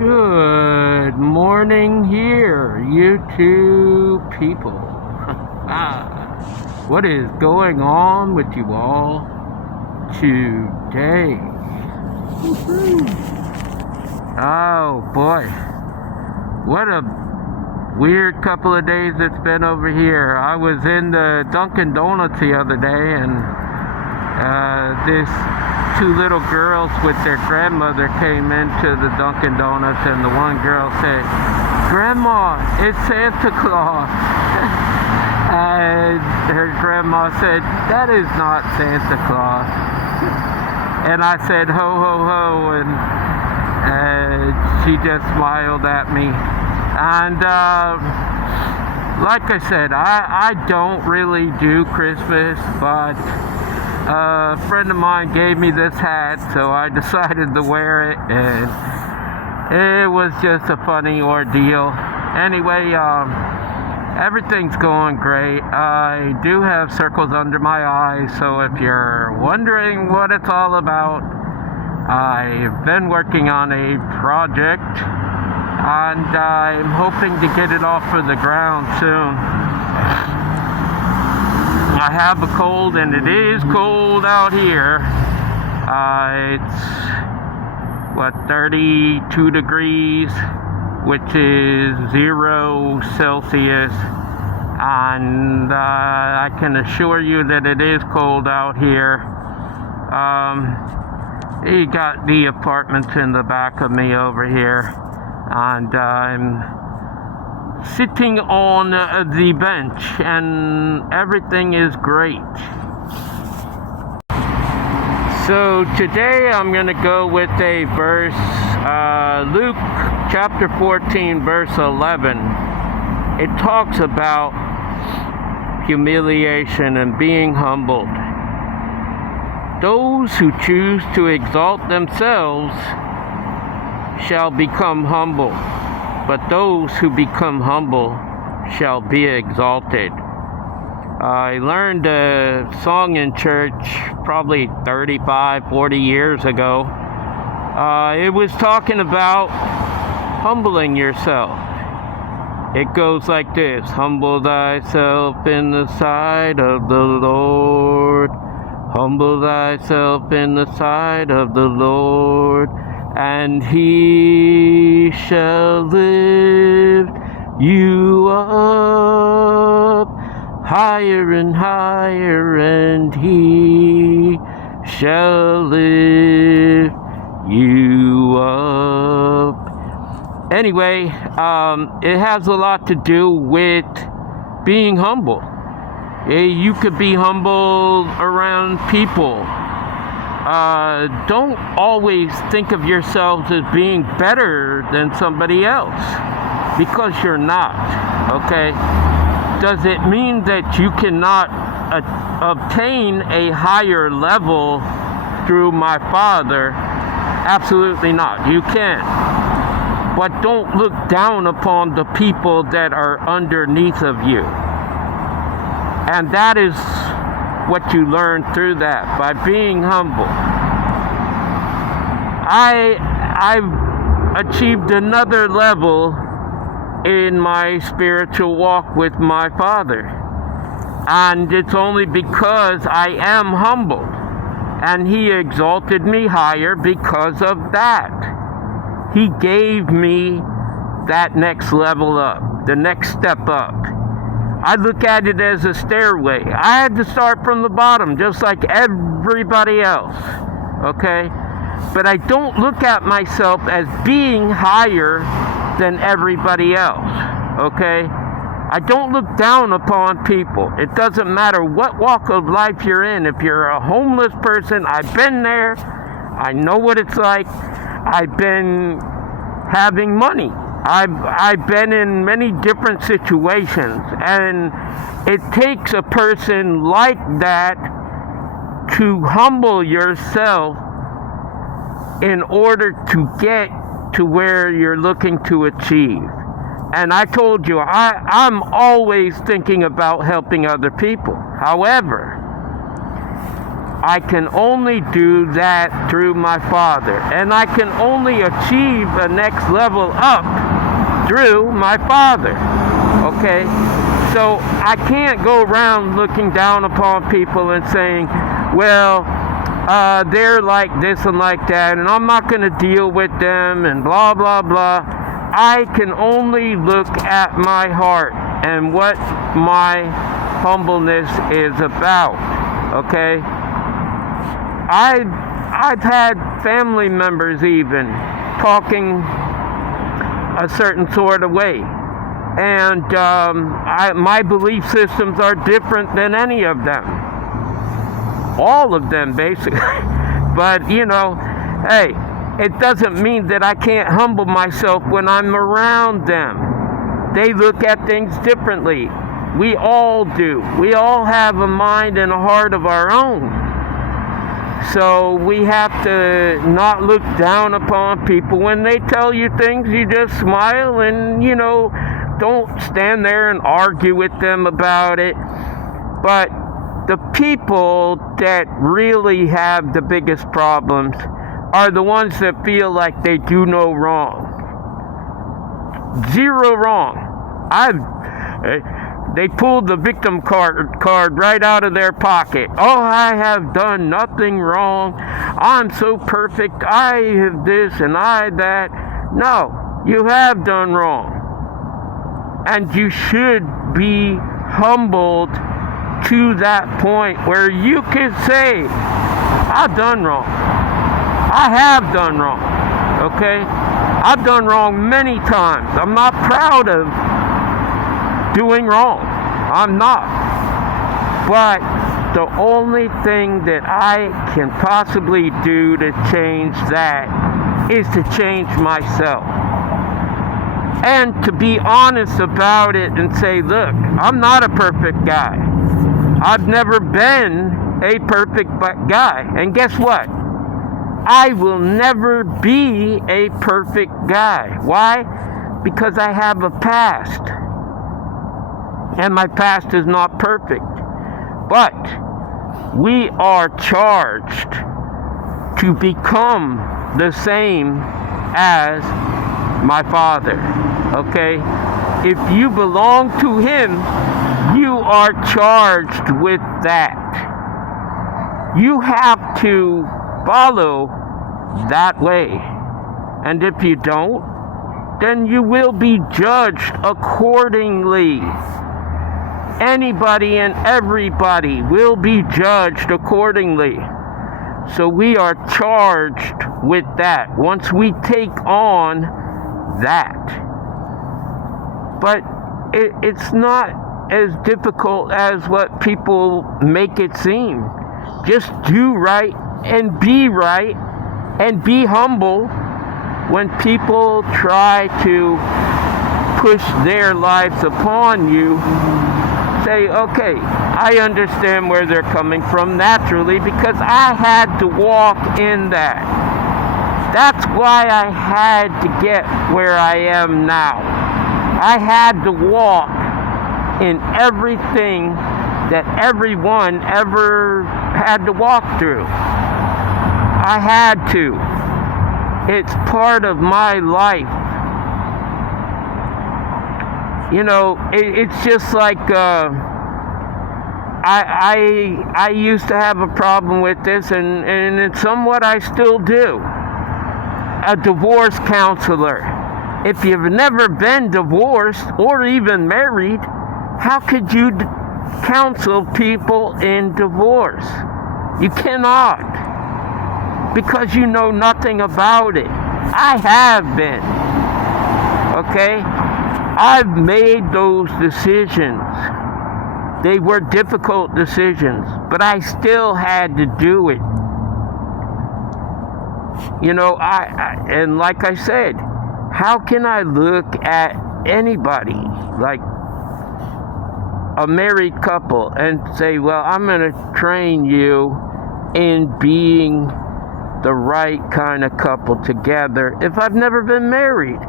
Good morning here, you two people. What is going on with you all today? Oh boy, what a weird couple of days it's been over here. I was in the Dunkin' Donuts the other day, and this two little girls with their grandmother came into the Dunkin' Donuts, and the one girl said, "Grandma, it's Santa Claus." And her grandma said, "That is not Santa Claus." And I said, "Ho, ho, ho," and she just smiled at me. And like I said, I don't really do Christmas, but a friend of mine gave me this hat, so I decided to wear it, and it was just a funny ordeal. Anyway, everything's going great. I do have circles under my eyes, so if you're wondering what it's all about, I've been working on a project, and I'm hoping to get it off of the ground soon. I have a cold, and it is cold out here. It's 32 degrees, which is 0 Celsius, and I can assure you that it is cold out here. You got the apartments in the back of me over here, and I'm sitting on the bench, and everything is great. So today I'm going to go with a verse, Luke chapter 14, verse 11. It talks about humiliation and being humbled. Those who choose to exalt themselves shall become humble, but those who become humble shall be exalted. I learned a song in church probably 35, 40 years ago. It was talking about humbling yourself. It goes like this: humble thyself in the sight of the Lord. Humble thyself in the sight of the Lord, and he shall lift you up higher and higher, and he shall lift you up. Anyway, it has a lot to do with being humble. You could be humble around people. Don't always think of yourselves as being better than somebody else, because you're not, okay? Does it mean that you cannot obtain a higher level through my Father? Absolutely not. You can. But don't look down upon the people that are underneath of you. And that is what you learn through that, by being humble. I've achieved another level in my spiritual walk with my Father, and it's only because I am humble, and he exalted me higher because of that. He gave me that next level up, the next step up. I look at it as a stairway. I had to start from the bottom, just like everybody else, okay? But I don't look at myself as being higher than everybody else, okay? I don't look down upon people. It doesn't matter what walk of life you're in. If you're a homeless person, I've been there. I know what it's like. I've been having money. I've been in many different situations, and it takes a person like that to humble yourself in order to get to where you're looking to achieve. And I told you, I'm always thinking about helping other people. However, I can only do that through my Father. And I can only achieve a next level up through my Father. Okay? So I can't go around looking down upon people and saying, well, they're like this and like that, and I'm not going to deal with them, and blah, blah, blah. I can only look at my heart and what my humbleness is about. Okay? I've had family members even talking a certain sort of way. And my belief systems are different than any of them. All of them, basically. But, you know, hey, it doesn't mean that I can't humble myself when I'm around them. They look at things differently. We all do. We all have a mind and a heart of our own. So we have to not look down upon people. When they tell you things, you just smile and, you know, don't stand there and argue with them about it. But the people that really have the biggest problems are the ones that feel like they do no wrong. Zero wrong. They pulled the victim card right out of their pocket. Oh, I have done nothing wrong. I'm so perfect. I have this and I that. No, you have done wrong. And you should be humbled to that point where you can say, I've done wrong. I have done wrong. Okay? I've done wrong many times. I'm not proud of doing wrong. I'm not. But the only thing that I can possibly do to change that is to change myself. And to be honest about it and say, look, I'm not a perfect guy. I've never been a perfect guy. And guess what? I will never be a perfect guy. Why? Because I have a past. And my past is not perfect. But we are charged to become the same as my Father. Okay? If you belong to Him, you are charged with that. You have to follow that way. And if you don't, then you will be judged accordingly. Anybody and everybody will be judged accordingly. So we are charged with that once we take on that. But it's not as difficult as what people make it seem. Just do right and be humble when people try to push their lives upon you. Say, okay, I understand where they're coming from naturally because I had to walk in that. That's why I had to get where I am now. I had to walk in everything that everyone ever had to walk through. I had to. It's part of my life. You know, it's just like I used to have a problem with this, and it's somewhat I still do. A divorce counselor. If you've never been divorced or even married, how could you counsel people in divorce? You cannot, because you know nothing about it. I have been. Okay? I've made those decisions. They were difficult decisions, but I still had to do it. You know, and like I said, how can I look at anybody, like a married couple, and say, well, I'm going to train you in being the right kind of couple together if I've never been married?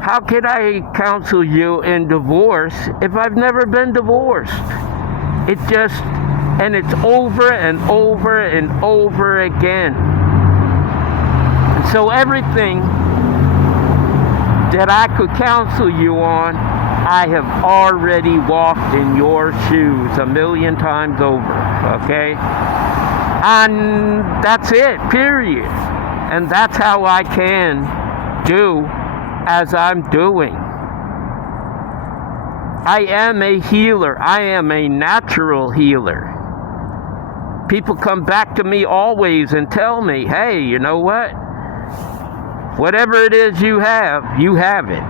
How can I counsel you in divorce if I've never been divorced? It just And it's over and over and over again. And so everything that I could counsel you on, I have already walked in your shoes 1,000,000 times over, okay? And that's it, period. And that's how I can do as I'm doing. I am a healer. I am a natural healer. People come back to me always and tell me, hey, you know what? Whatever it is you have it.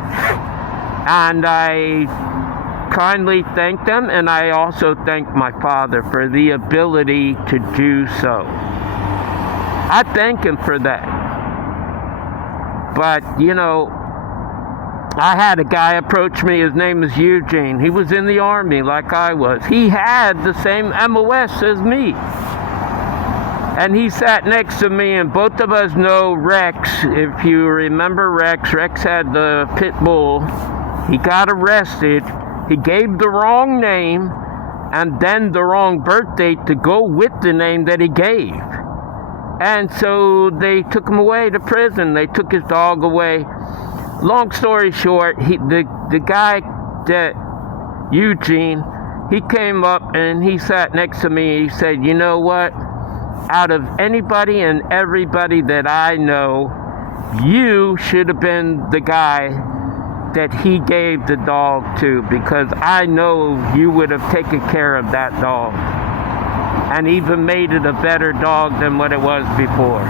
And I kindly thank them, and I also thank my Father for the ability to do so. I thank Him for that. But, I had a guy approach me. His name is Eugene. He was in the Army like I was. He had the same MOS as me. And he sat next to me, and both of us know Rex. If you remember Rex had the pit bull. He got arrested. He gave the wrong name and then the wrong birth date to go with the name that he gave. And so they took him away to prison. They took his dog away. Long story short, the guy that, Eugene, he came up and he sat next to me. He said, you know what? Out of anybody and everybody that I know, you should have been the guy that he gave the dog to, because I know you would have taken care of that dog and even made it a better dog than what it was before.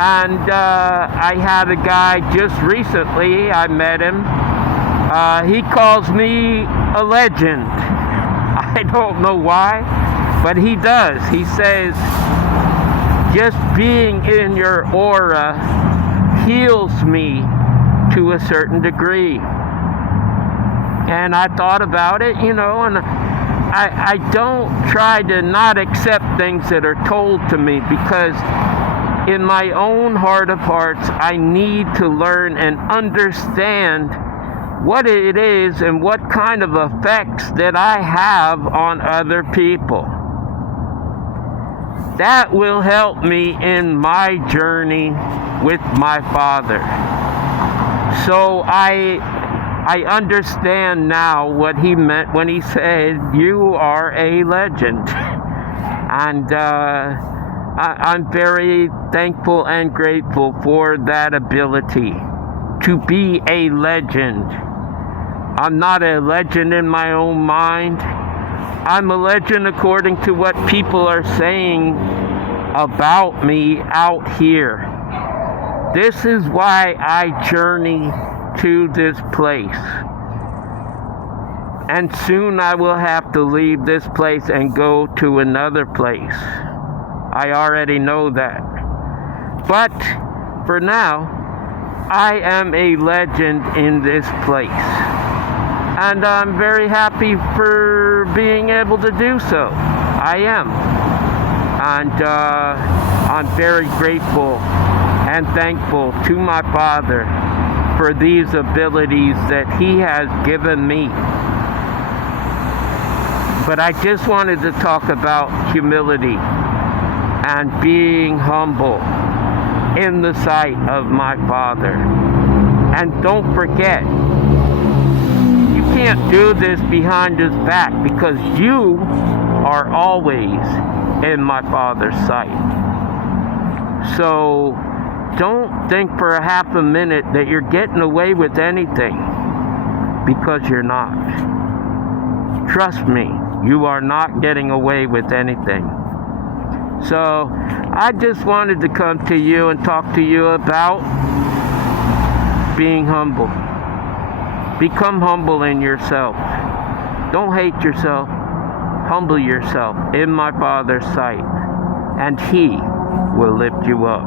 And I had a guy just recently, I met him, he calls me a legend. I don't know why, but he does. He says, just being in your aura heals me to a certain degree. And I thought about it, and I don't try to not accept things that are told to me, because in my own heart of hearts, I need to learn and understand what it is and what kind of effects that I have on other people. That will help me in my journey with my Father. So I understand now what he meant when he said, you are a legend. And I'm very thankful and grateful for that ability to be a legend. I'm not a legend in my own mind. I'm a legend according to what people are saying about me out here. This is why I journey to this place. And soon I will have to leave this place and go to another place. I already know that. But for now, I am a legend in this place. And I'm very happy for being able to do so. I am. And I'm very grateful and thankful to my Father for these abilities that He has given me. But I just wanted to talk about humility and being humble in the sight of my Father. And don't forget, you can't do this behind His back, because you are always in my Father's sight. So don't think for a half a minute that you're getting away with anything, because you're not. Trust me, you are not getting away with anything. So I just wanted to come to you and talk to you about being humble. Become humble in yourself. Don't hate yourself. Humble yourself in my Father's sight, and He will lift you up.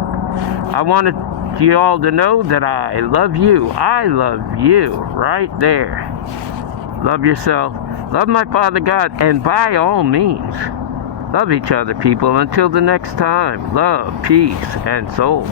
I wanted you all to know that I love you. I love you right there. Love yourself. Love my Father God. And by all means, love each other, people. Until the next time, love, peace, and soul.